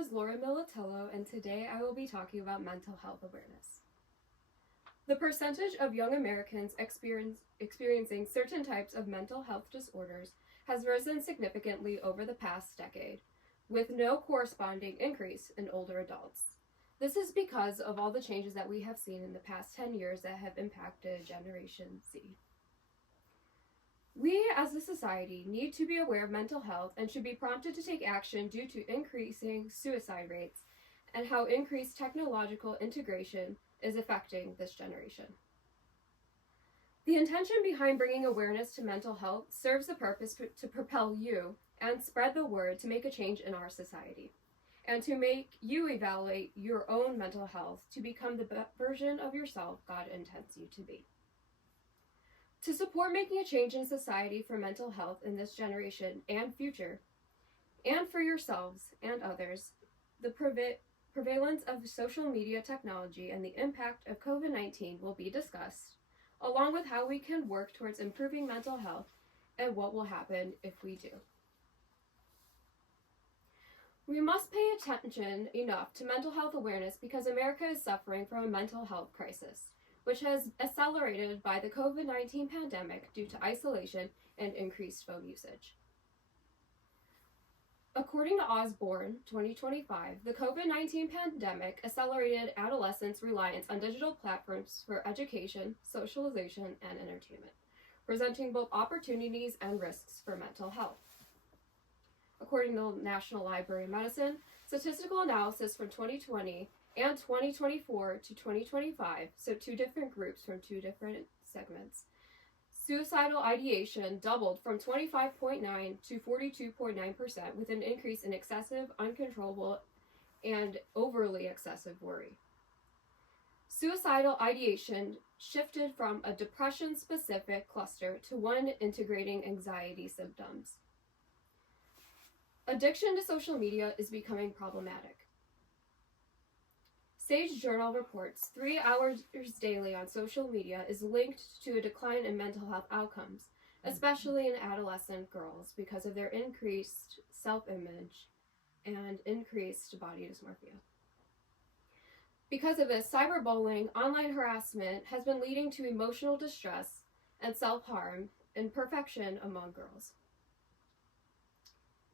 is Laura Militello, and today I will be talking about mental health awareness. The percentage of young Americans experiencing certain types of mental health disorders has risen significantly over the past decade, with no corresponding increase in older adults. This is because of all the changes that we have seen in the past 10 years that have impacted Generation Z. We as a society need to be aware of mental health and should be prompted to take action due to increasing suicide rates and how increased technological integration is affecting this generation. The intention behind bringing awareness to mental health serves the purpose to propel you and spread the word to make a change in our society, and to make you evaluate your own mental health to become the version of yourself God intends you to be. To support making a change in society for mental health in this generation and future, and for yourselves and others, the prevalence of social media technology and the impact of COVID-19 will be discussed, along with how we can work towards improving mental health and what will happen if we do. We must pay attention enough to mental health awareness because America is suffering from a mental health crisis, which has accelerated by the COVID-19 pandemic due to isolation and increased phone usage. According to Osborne 2025, the COVID-19 pandemic accelerated adolescents' reliance on digital platforms for education, socialization, and entertainment, presenting both opportunities and risks for mental health. According to the National Library of Medicine, statistical analysis from 2020 and 2024 to 2025, so two different groups from two different segments, suicidal ideation doubled from 25.9% to 42.9%, with an increase in excessive, uncontrollable, and overly excessive worry. Suicidal ideation shifted from a depression-specific cluster to one integrating anxiety symptoms. Addiction to social media is becoming problematic. Sage Journal reports 3 hours daily on social media is linked to a decline in mental health outcomes, especially in adolescent girls because of their increased self-image and increased body dysmorphia. Because of this, cyberbullying, online harassment has been leading to emotional distress and self-harm and perfection among girls.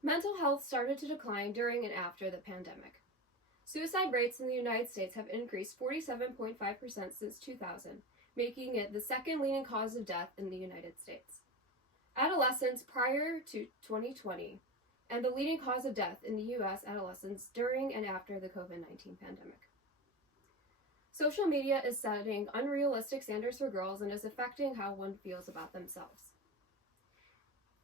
Mental health started to decline during and after the pandemic. Suicide rates in the United States have increased 47.5% since 2000, making it the second leading cause of death in the United States. Adolescents prior to 2020, and the leading cause of death in the U.S. adolescents during and after the COVID-19 pandemic. Social media is setting unrealistic standards for girls and is affecting how one feels about themselves.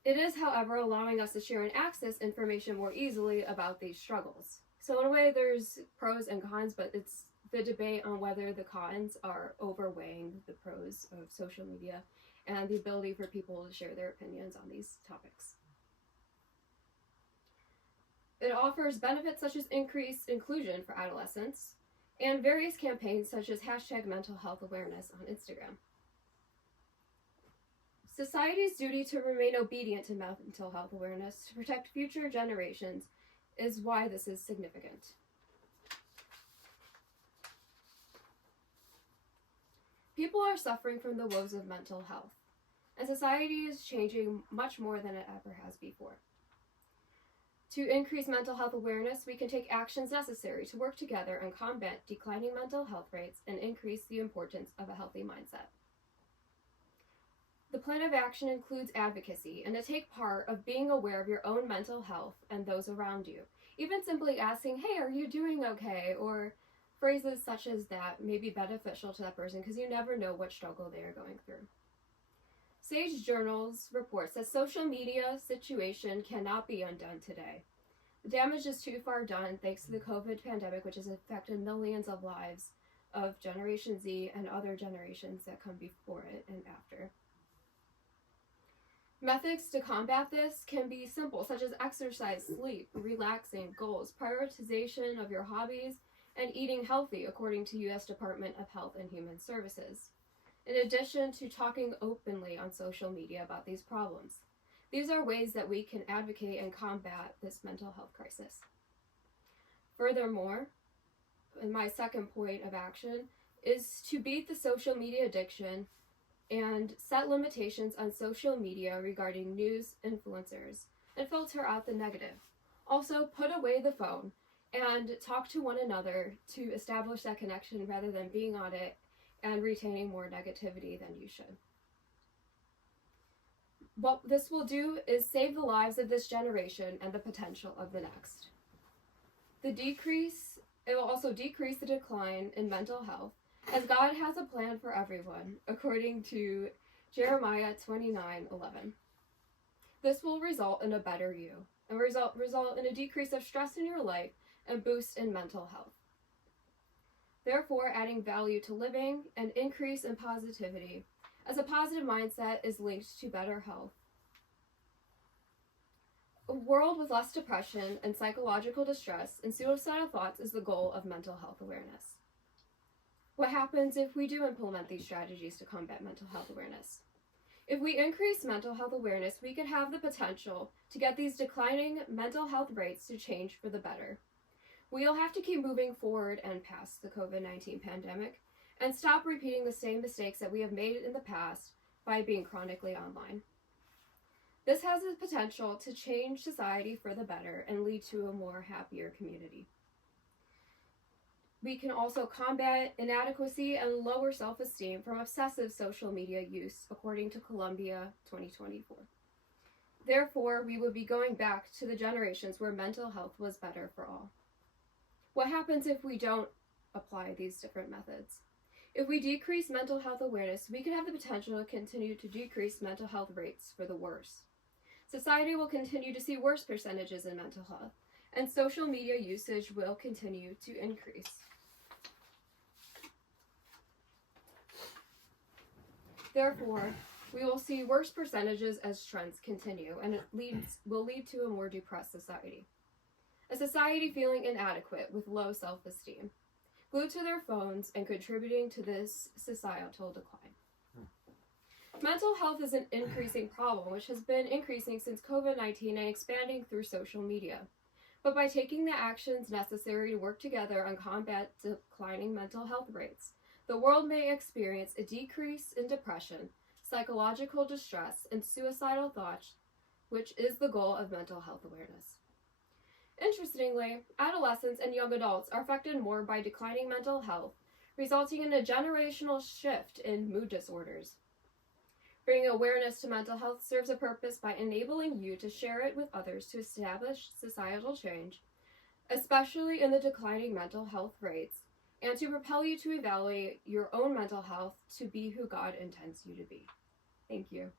It is, however, allowing us to share and access information more easily about these struggles. So in a way, there's pros and cons, but it's the debate on whether the cons are overweighing the pros of social media and the ability for people to share their opinions on these topics. It offers benefits such as increased inclusion for adolescents and various campaigns such as #mentalhealthawareness on Instagram. Society's duty to remain obedient to mental health awareness to protect future generations is why this is significant. People are suffering from the woes of mental health, and society is changing much more than it ever has before. To increase mental health awareness, we can take actions necessary to work together and combat declining mental health rates and increase the importance of a healthy mindset. The plan of action includes advocacy and to take part of being aware of your own mental health and those around you. Even simply asking, hey, are you doing okay? Or phrases such as that may be beneficial to that person because you never know what struggle they are going through. Sage Journal's reports that social media situation cannot be undone today. The damage is too far done thanks to the COVID pandemic, which has affected millions of lives of Generation Z and other generations that come before it and after. Methods to combat this can be simple, such as exercise, sleep, relaxing, goals, prioritization of your hobbies, and eating healthy, according to U.S. Department of Health and Human Services. In addition to talking openly on social media about these problems, these are ways that we can advocate and combat this mental health crisis. Furthermore, my second point of action is to beat the social media addiction and set limitations on social media regarding news influencers and filter out the negative. Also, put away the phone and talk to one another to establish that connection rather than being on it and retaining more negativity than you should. What this will do is save the lives of this generation and the potential of the next. It will also decrease the decline in mental health, as God has a plan for everyone, according to Jeremiah 29:11. This will result in a better you, and result in a decrease of stress in your life and boost in mental health. Therefore, adding value to living and increase in positivity, as a positive mindset is linked to better health. A world with less depression and psychological distress and suicidal thoughts is the goal of mental health awareness. What happens if we do implement these strategies to combat mental health awareness? If we increase mental health awareness, we could have the potential to get these declining mental health rates to change for the better. We'll have to keep moving forward and past the COVID-19 pandemic and stop repeating the same mistakes that we have made in the past by being chronically online. This has the potential to change society for the better and lead to a more happier community. We can also combat inadequacy and lower self-esteem from excessive social media use, according to Columbia 2024. Therefore, we would be going back to the generations where mental health was better for all. What happens if we don't apply these different methods? If we decrease mental health awareness, we could have the potential to continue to decrease mental health rates for the worse. Society will continue to see worse percentages in mental health, and social media usage will continue to increase. Therefore, we will see worse percentages as trends continue, and it will lead to a more depressed society. A society feeling inadequate with low self-esteem, glued to their phones and contributing to this societal decline. Mental health is an increasing problem, which has been increasing since COVID-19 and expanding through social media. But by taking the actions necessary to work together on combat declining mental health rates, the world may experience a decrease in depression, psychological distress, and suicidal thoughts, which is the goal of mental health awareness. Interestingly, adolescents and young adults are affected more by declining mental health, resulting in a generational shift in mood disorders. Bringing awareness to mental health serves a purpose by enabling you to share it with others to establish societal change, especially in the declining mental health rates, and to propel you to evaluate your own mental health to be who God intends you to be. Thank you.